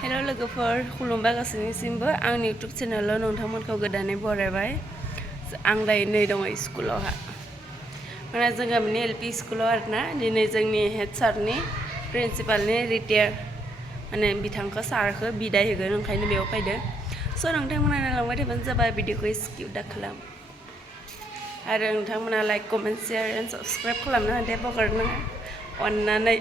हेल' लोगोफोर खुलुमबाय गासैनिसिमबो आंनि इउटुब चेनेलाव नोंथांमोनखौ गोदानै बरायबाय आं दायो नै दङ स्कुलावहा माने जों गामिनि एलपि स्कुलाव आरोना दिनै जोंनि हेड सारनि प्रिन्सिपालनि रिटायार माने बिथांखौ सारखौ बिदाय होगोन ओंखायनो बेयाव फैदो स' नोंथांमोना नायलांबाय थाबानो जाबाय भिडिअखौ स्किप दा खालाम आरो नोंथांमोना like comment share and subscribe खालामनो हाथे बावगारनाङा अननानै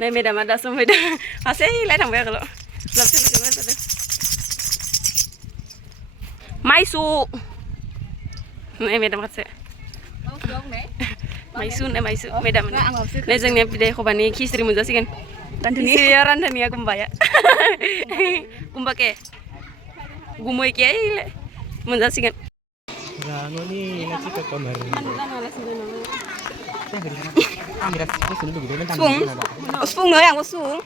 नै मेदामा दासो फैदों हासैलाय थांबाय आगोलाव लाबसो फैदोंमोन जादों माइसु नै मेदाम खासे माइसु होननाय माइसु मेदाम नै जोंनिया बिदाय खबानि खिस्रि मोनजासिगोन खिस्रिया रान्धानिया गुम्बाया गुम्बाके गुमैके मोनजासिगोन Sung nữa anh có sung.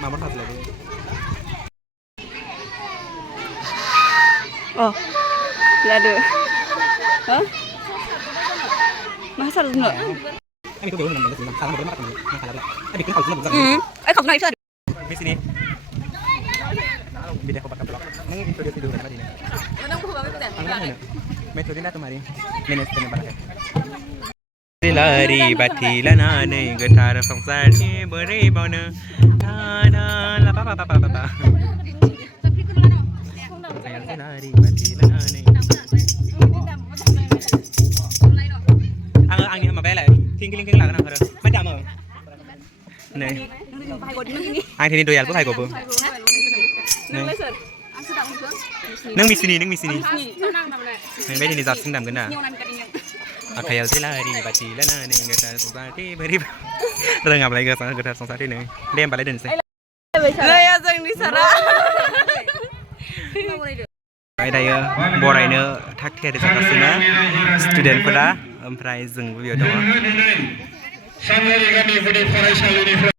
Mà mất thật là là được. Hả? Mà sao được nữa? Anh có biểu là mình sao nó mất rồi. Anh bị cái khẩu nó được. Cái khẩu này sao? Biết gì? Bị đẹp không bắt gặp lắm. Nó tôi đưa cái này. Nó không có cái đẹp. Mấy thứ đó tôi mày đi. Nên là tôi bảo là lari batila na nei gatar sangsar ni bere bana na la pa pa pa pa pa lari batila na nei anh mà bé lại thiên kinh là cái nào rồi mấy trăm rồi này anh thì đôi giày của thầy của bố nâng misini mấy thì giặt xinh đầm cái nào Akhayal lari batila na nei gatar sangsar ni bere reng apa lagi gatar sangsar ni dem balik dan saya Laya जोंनि सारा दायो बरायनो थाग थियारि जागासिनो स्टुडेन्टफोरा ओमफ्राय जोंबो बेयाव दङ सानजारि गामिफोरनि फरायसालिनिफ्राय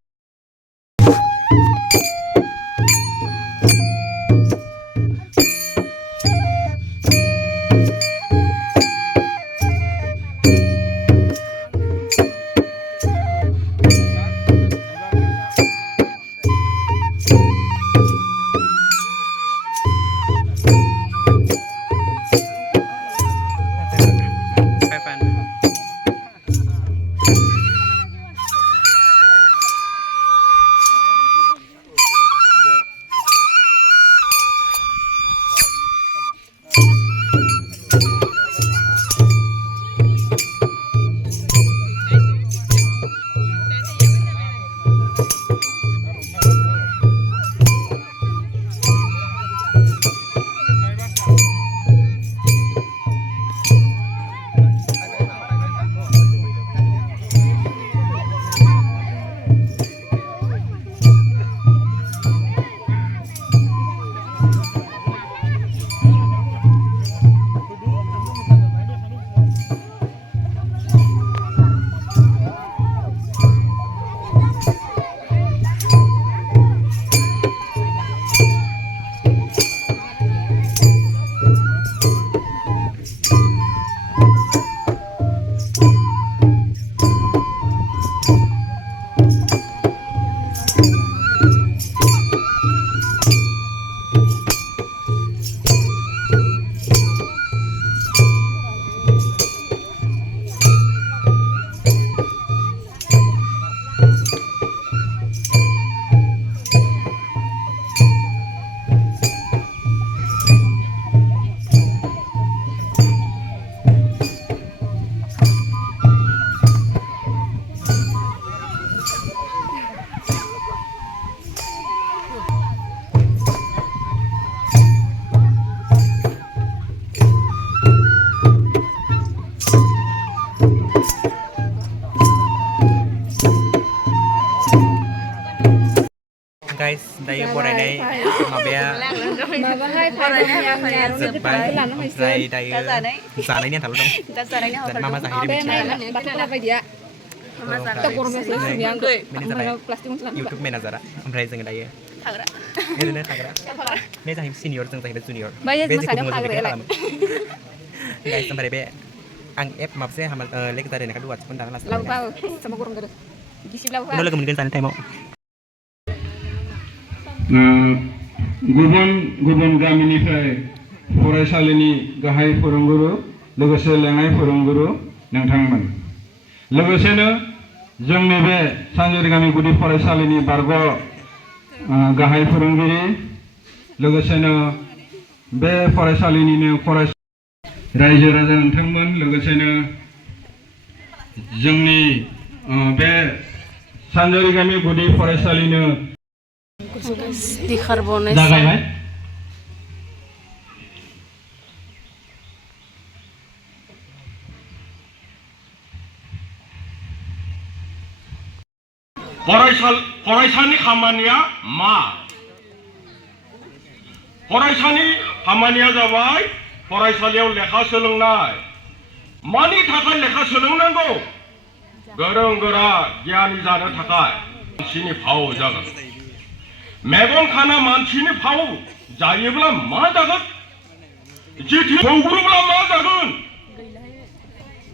दायो फरायनाय माबाया माबाहाय फरायनाया जोब्बाय ओमफ्राय दायो जानायनि आन्थाल' दं मा मा जाहैदों मिथिया इउटुब मेनेजारा ओमफ्राय जोङो दायो ओरैनो थाग्रा बे जाहैबाय सिनियर जों जाहैबाय जुनियर बे जेखौ बुङो जों बेखौनो खालामो गाइस ओमफ्राय बे आं एप माबसे लेग जारायनायखाय वाट्सएपखौनो दाना लासिगोन उनाव लोगो मोनगोन जानाय टाइमाव गुबुन गुबुन गामिनिफ्राय फरायसालिनि गाहाय फोरोंगुरु लोगोसे लेङाइ फोरोंगुरु नोंथांमोन लोगोसेनो जोंनि बे सानजौरि गामि गुदि फरायसालिनि बारग' गाहाय फोरोंगिरि लोगोसेनो बे फरायसालिनिनो फरायसा रायजो राजा नोंथांमोन लोगोसेनो जोंनि बे सानजौरि गामि गुदि फरायसालिनो जागायबाय फरायसानि खामानिया मा फरायसानि खामानिया जाबाय फरायसालियाव लेखा सोलोंनाय मानि थाखाय लेखा सोलोंनांगौ गोरों गोरा गियानि जानो थाखाय मानसिनि फाव जागोन मेगन खाना मानसिनि फाव जायोब्ला मा जागोन चिठी हौग्रोब्ला मा जागोन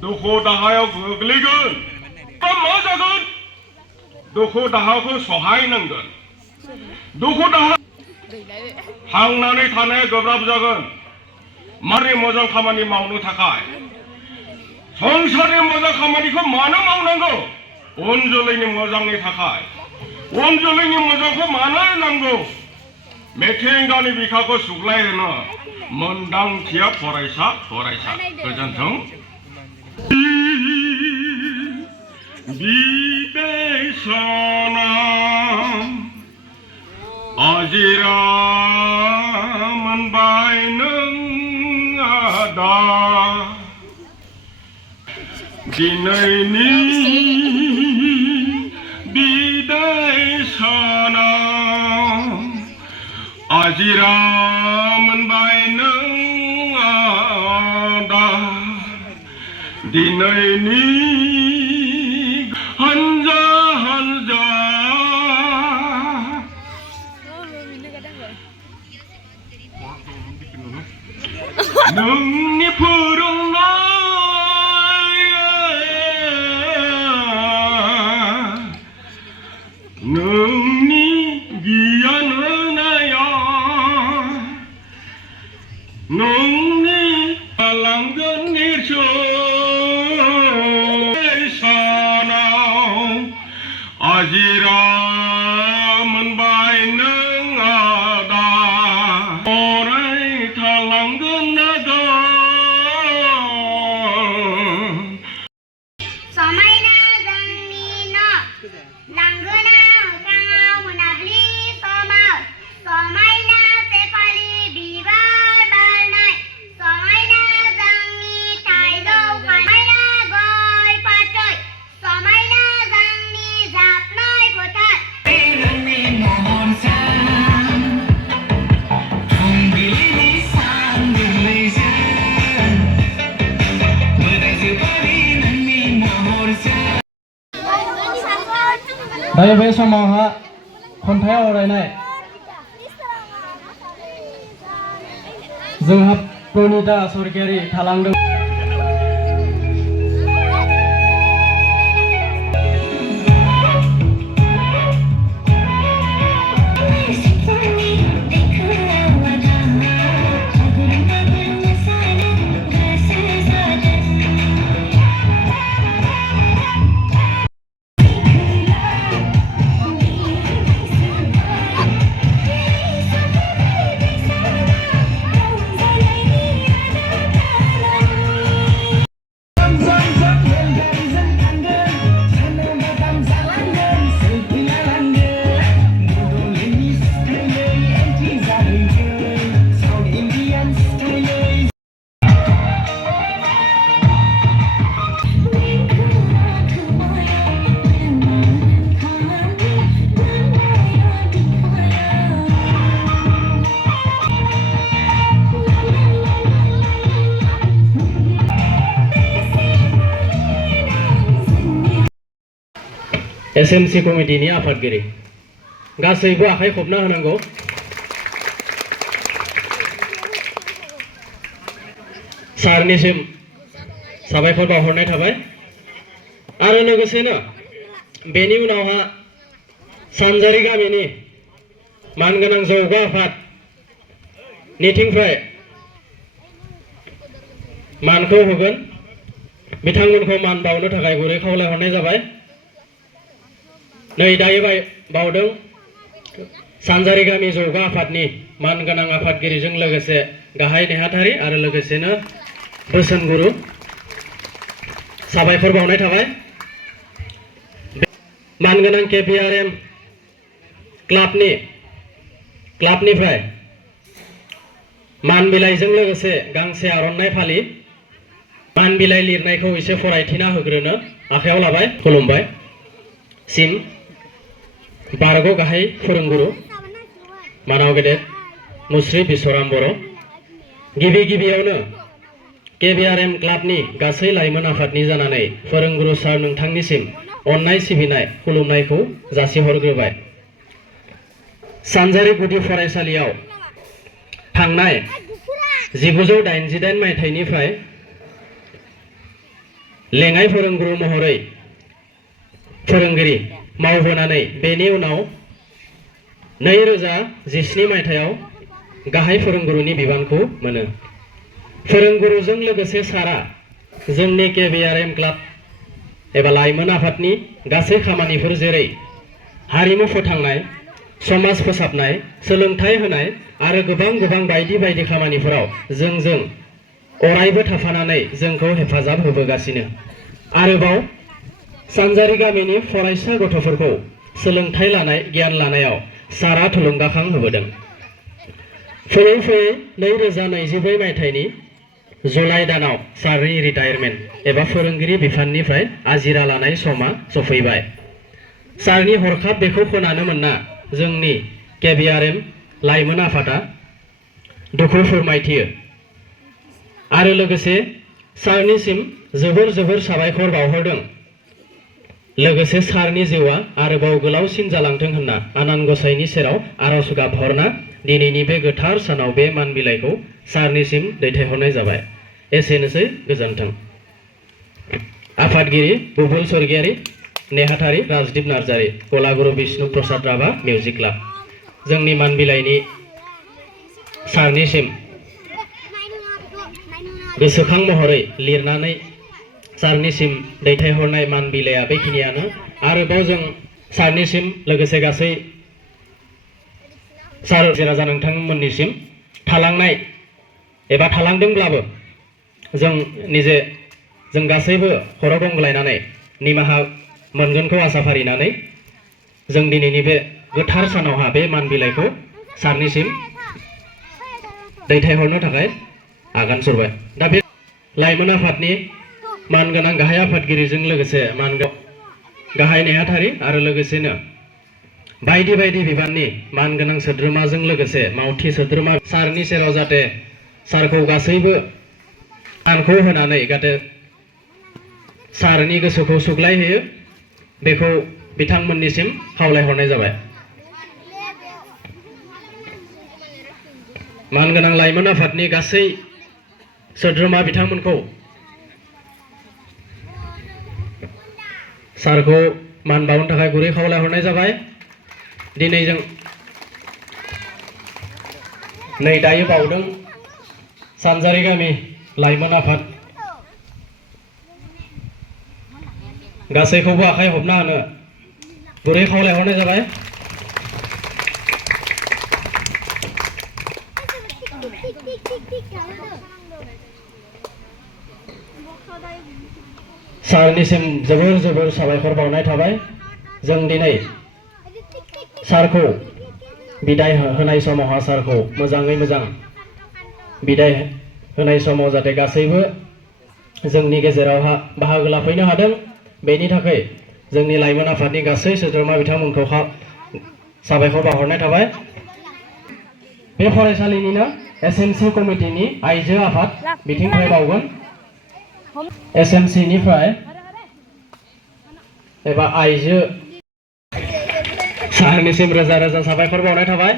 दुखु दाहायाव गोग्लैगोन मा जागोन दुखु दाहाखौ सहायनांगोन दुखु दाहा थांनानै थानाया गोब्राब जागोन मारै मोजां खामानि मावनो थाखाय संसारनि मोजां खामानिखौ मानो मावनांगौ उन जोलैनि मोजांनि थाखाय उन जोलैनि मोजांखौ मानो नांगौ मिथिंगानि बिखाखौ सुग्लायहोनो मोनदांथिया फरायसा गोजोन्थों बिदेशना आजिरा मोनबाय नों आदा दिनैनि बिदेशना आजिरा मोनबाय नों आदा दिनैनि हानजा हानजा नोंनि फोरोंनाय नोंनि गियान होनाया नोंनि लांगोन नेरसोनाव आजिरा मोनबाय नों आदा अरायथालांगोन ना समायना जोंनि न' लांगोना मोखाङाव मोनाबिलि समाव समायना सेफालि बिबार बारनाय समायना जोंनि थाइजौ समायना गय फाथै समायना जोंनि जाबनाय फोथार दायो बे समावहा खन्थाइ आवरायनाय जोंहा प्रनिता सरगियारि थालांदों SMC कमिटिनि आफादगिरि गासैबो आखाइ खबना होनांगौ। सारनिसिम साबायखर बावहरनाय थाबाय आरो लोगोसेनो बेनि उनावहा सानजारि गामिनि मानगोनां जौगा आफाद निथिंफ्राय मानखौ होगोन बिथांमोनखौ मान बावनो थाखाय गुरै खावलायहरनाय जाबाय। नै दायो बावदों सानजारि गामि जौगा आफादनि मानगोनां आफादगिरिजों लोगोसे गाहाय नेहाथारि आरो लोगोसेनो बोसोनगुरु साबायखर बावनाय थाबाय। मानगोनां KPRM क्लाबनिफ्राय मान बिलाइजों लोगोसे गांसे आर'नाइ फालि मान बिलाइ लिरनायखौ एसे फरायथिना होग्रोनो आखायाव लाबाय खुलुमबाय। सिम बारग' गाहाय फोरोंगुरु मानाव गेदेर मुस्रि बिश्वराम बर' गिबियावनो KPRM क्लाबनि गासै लाइमोन आफादनि जानानै फोरोंगुरु सार नोंथांनिसिम अननाय सिबिनाय खुलुमनायखौ जासिहरग्रोबाय। सानजारि गुदि फरायसालियाव थांनाय 1988 मायथाइनिफ्राय लेङाइ फोरोंगुरु महरै फोरोंगिरि मावबोनानै बेनि उनाव 2017 मायथाइयाव गाहाय फोरोंगुरुनि बिबानखौ मोनो। फोरोंगुरुजों लोगोसे सारा जोंनि KPRM क्लाब एबा लाइमोन आफादनि गासै खामानिफोर जेरै हारिमु फोथांनाय, समाज फोसाबनाय, सोलोंथाइ होनाय आरो गोबां बायदि खामानिफोराव जोंजों अरायबो थाफानानै जोंखौ हेफाजाब होबोगासिनो। आरोबाव सानजारि गामिनि फरायसा गथ'फोरखौ सोलोंथाइ लानाय गियान लानायाव सारा थुलुंगाखां होबोदों। फैयै 2024 मायथाइनि जुलाइ दानाव सारनि रिटायारमेन्ट एबा फोरोंगिरि बिफाननिफ्राय आजिरा लानाय समा सफैबाय। सारनि हरखाब बेखौ खोनानो मोनना जोंनि KPRM लाइमोन आफादा दुखु फोरमायथियो आरो लोगोसे सारनिसिम जोबोर साबायखर बावहरदों। लोगोसे सारनि जिउआ आरोबाव गोलावसिन जालांथों होनना आनान गसाइनि सेराव आरज गाबहरना दिनैनि बे गोथार सानाव बे मान बिलाइखौ सारनिसिम दैथायहरनाय जाबाय। एसेनोसै, गोजोन्थों। आफादगिरि बुबुल स्वर्गियारि, नेहाथारि राजदीप नार्जारी, कलागुरु विष्णु प्रसाद राभा मिउजिक क्लाब। जोंनि मान बिलाइनि सारनिसिम गोसोखां महरै लिरनानै सारनिसिम दैथायहरनाय मान बिलाइया बेखिनियानो। आरोबाव जों सारनिसिम लोगोसे गासै सार राजा नोंथांमोननिसिम थालांनाय एबा थालांदोंब्लाबो जों गासैबो खर' गंग्लायनानै निमाहा मोनगोनखौ आसा फारिनानै जों दिनैनि बे गोथार सानावहा बे मान बिलाइखौ सारनिसिम दैथायहरनो थाखाय आगान सुरबाय। दा बे लाइमोन आफादनि मानगोनां गाहाय आफादगिरिजों लोगोसे गाहाय नेहाथारि आरो लोगोसेनो बायदि बिबाननि मानगोनां सोद्रोमाजों लोगोसे मावथि सोद्रोमा सारनि सेराव जाहाथे सारखौ गासैबो मानखौ होनानै जाहाथे सारनि गोसोखौ सुग्लायहोयो बेखौ बिथांमोननिसिम खावलायहरनाय जाबाय। मानगोनां लाइमोन आफादनि गासै सोद्रोमा बिथांमोनखौ सारखौ मान बावनो थाखाय गुरै खावलायहरनाय जाबाय। दिनै जों नै दायो बावदों सानजारि गामि लाइमोन आफाद गासैखौबो आखाइ हमना होनो गुरै खावलायहरनाय जाबाय। सारनिसिम जोबोर साबायखर बावनाय थाबाय। जों दिनै सारखौ बिदाय होनाय समावहा सारखौ मोजाङै मोजां बिदाय होनाय समाव जाहाथे गासैबो जोंनि गेजेरावहा बाहागो लाफैनो हादों बेनि थाखाय जोंनि लाइमोन आफादनि गासै सोद्रोमा बिथांमोनखौ साबायखर बावहरनाय थाबाय। बे फरायसालिनिनो SMC कमिटिनि आइजो आफाद बिथिंनिफ्राय बावगोन। SMC निफ्राय एबा आइजो सारनिसिम रोजा रोजा साबायखर बावनाय थाबाय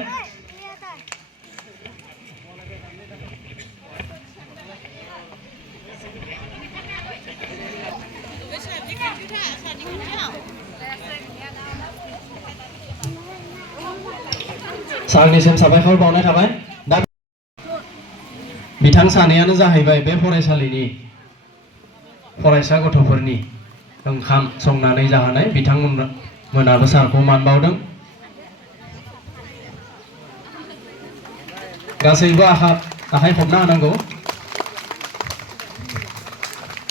सारनिसिम साबायखर बावनाय थाबाय दा बिथां सानैयानो जाहैबाय बे फरायसालिनि फरायसा गथ'फोरनि ओंखाम संनानै जाहोनाय बिथांमोनाबो सारखौ मान बावदों गासैबो आखाइ खबना होनांगौ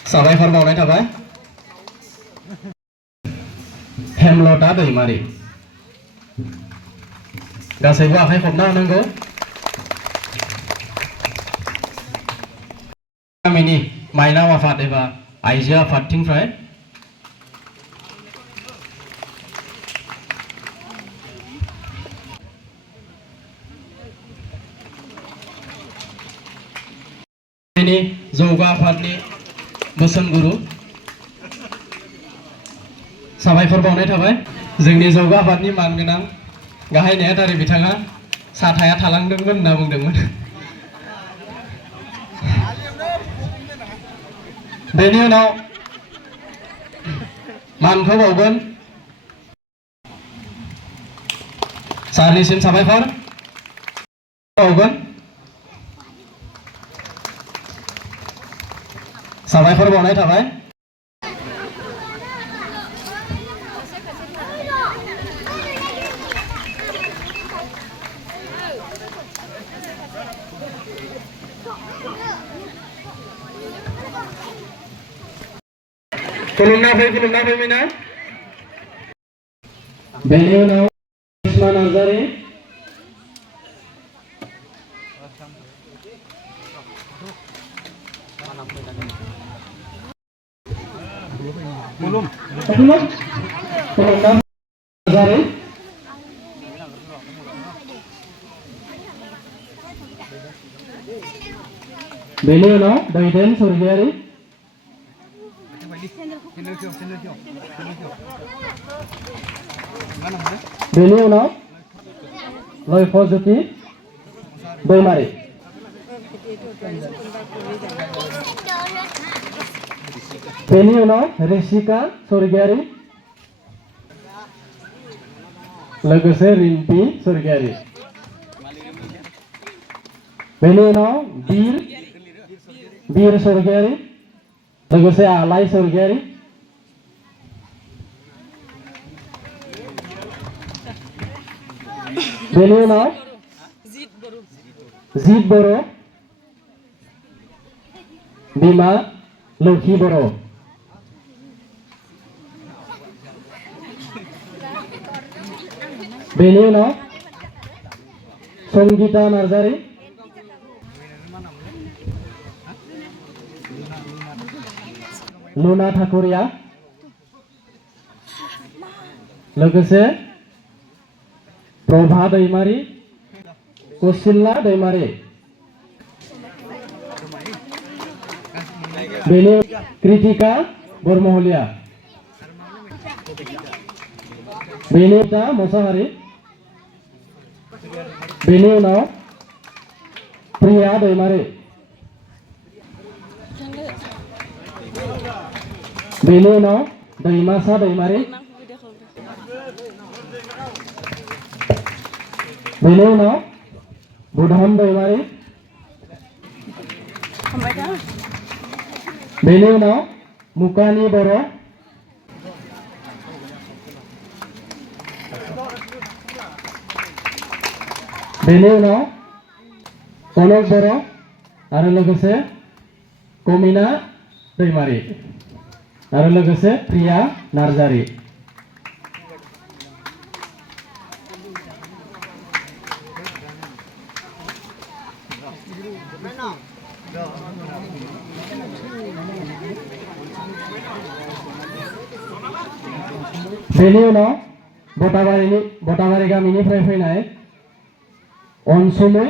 साबायखर बावनाय थाबाय हेमलता दैमारि गासैबो आखाइ खबना होनांगौ गामिनि माइनाव आफाद एबा आइजो आफादथिंफ्राय जौगा आफादनि बोसोनगुरु साबायखर बावनाय थाबाय जोंनि जौगा आफादनि मानगोनां गाहाय नेहाथारि बिथाङा साथाया थालांदोंमोन होनना बुंदोंमोन बेनि उनाव मानखौ बावगोन सारनिसिम साबायखर बावगोन साबायखर बावनाय थाबाय खुलुमना फैमिना बेनि उनाव सुषमा नार्जारि बेनि उनाव दैदेन स्वर्गियारि बेनि उनाव लयफज्योति दैमारि बेनि उनाव ऋषिका स्वर्गियारि लोगोसे रिम्पि स्वर्गियारि बेनि उनाव बीर स्वर्गियारि लोगोसे आलाय स्वर्गियारि बेनि उनाव जित बर' बिमा लौखि बर' बेनि उनाव संगीता नार्जारि लुना ठाकुरिया लोगोसे प्रभा दैमारि कौशिला दैमारि बेनि कृतिका बरमहलिया बेनिता मोसाहारि बेनि उनाव प्रिया दैमारि बेनि उनाव दैमासा दैमारि बेनि उनाव बुधान दैमारि बेनि उनाव मुकानि बर' बेनि उनाव कनक बर' आरो लोगोसे कमिना दैमारि आरो लोगोसे प्रिया नार्जारि बेनि उनाव बटाबारि गामिनिफ्राय फैनाय अनसुमै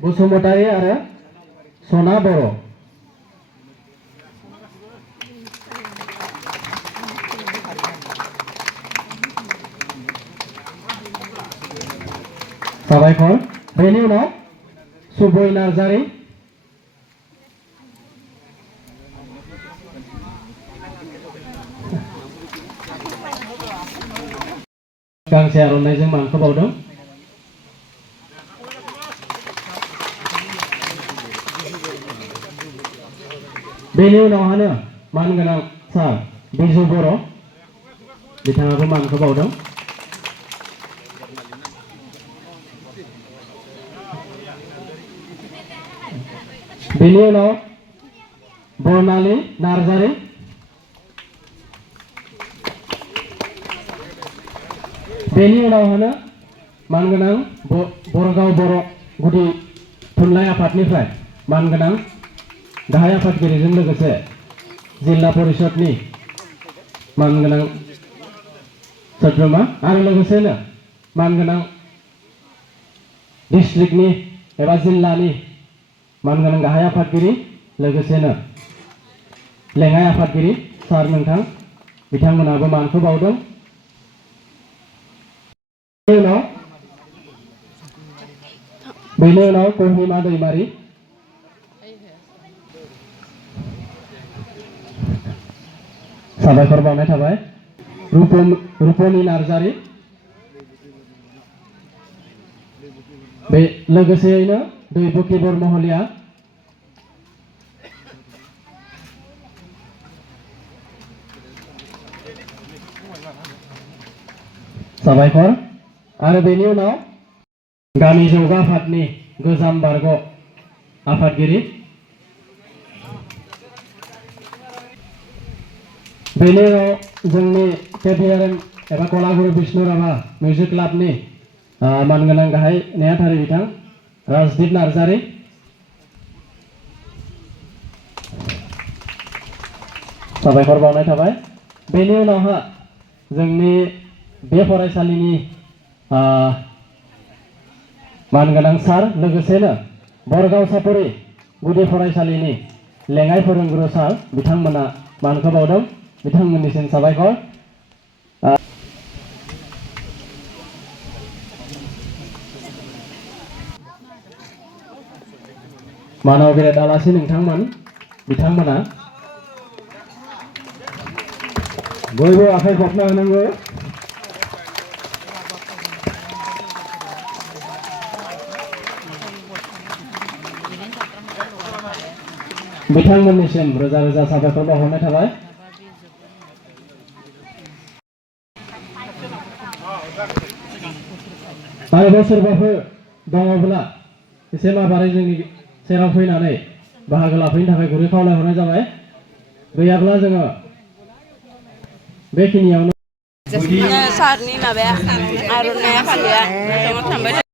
बसुमतारि आरो सना बर' साबायखर बेनि उनाव सुबय नार्जारि गांसे आर'नाइजों मानखौ बावदों बेनि उनावहानो मानगोनां सार बिजु बर' बिथाङाबो मानखौ बावदों बेनि उनाव बर्नाली नार्जारि बेनि उनावहानो मानगोनां बरगाव बर' गुदि थुनलाइ आफादनिफ्राय मानगोनां गाहाय आफादगिरिजों लोगोसे जिल्ला परिषदनि मानगोनां सोद्रोमा आरो लोगोसेनो मानगोनां डिस्ट्रिक्टनि एबा जिल्लानि मानगोनां गाहाय आफादगिरि लोगोसेनो लेङाइ आफादगिरि सार नोंथां बिथांमोनाबो मानखौ बावदों बेनि उनाव कहिमा दैमारि साबायखर बावनाय थाबाय रुपनि नार्जारि बे लोगोसेयैनो दैबुखि बरमहलिया साबायखर आरो बेनि उनाव गामि जौगा आफादनि गोजाम बारग' आफादगिरि बेनि उनाव जोंनि KVRM एबा कलागुरु विष्णु राभा मिउजिक क्लाबनि मानगोनां गाहाय नेहाथारि बिथां राजदीप नार्जारि साबायखर बावनाय थाबाय बेनि उनावहा जोंनि बे फरायसालिनि मानगोनां सार लोगोसेनो बरगाव सापरि गुदि फरायसालिनि लेङाइ फोरोंगुरु सार बिथांमोना मानखौ बावदों बिथांमोननिसिम साबायखर मानव गेदेर आलासि बिथांमोना बयबो आखाइ खबना होनांगौ बिथांमोननिसिम रोजा रोजा साबायखर बावहरनाय थाबाय आरोबाव सोरबाफोर दङब्ला एसे माबारै जोंनि सेराव फैनानै बाहागो लाफैनो थाखाय गुरै खावलायहरनाय जाबाय गैयाब्ला जोङो बेखिनियावनो सारनि माबाया आर'नाइया फालिया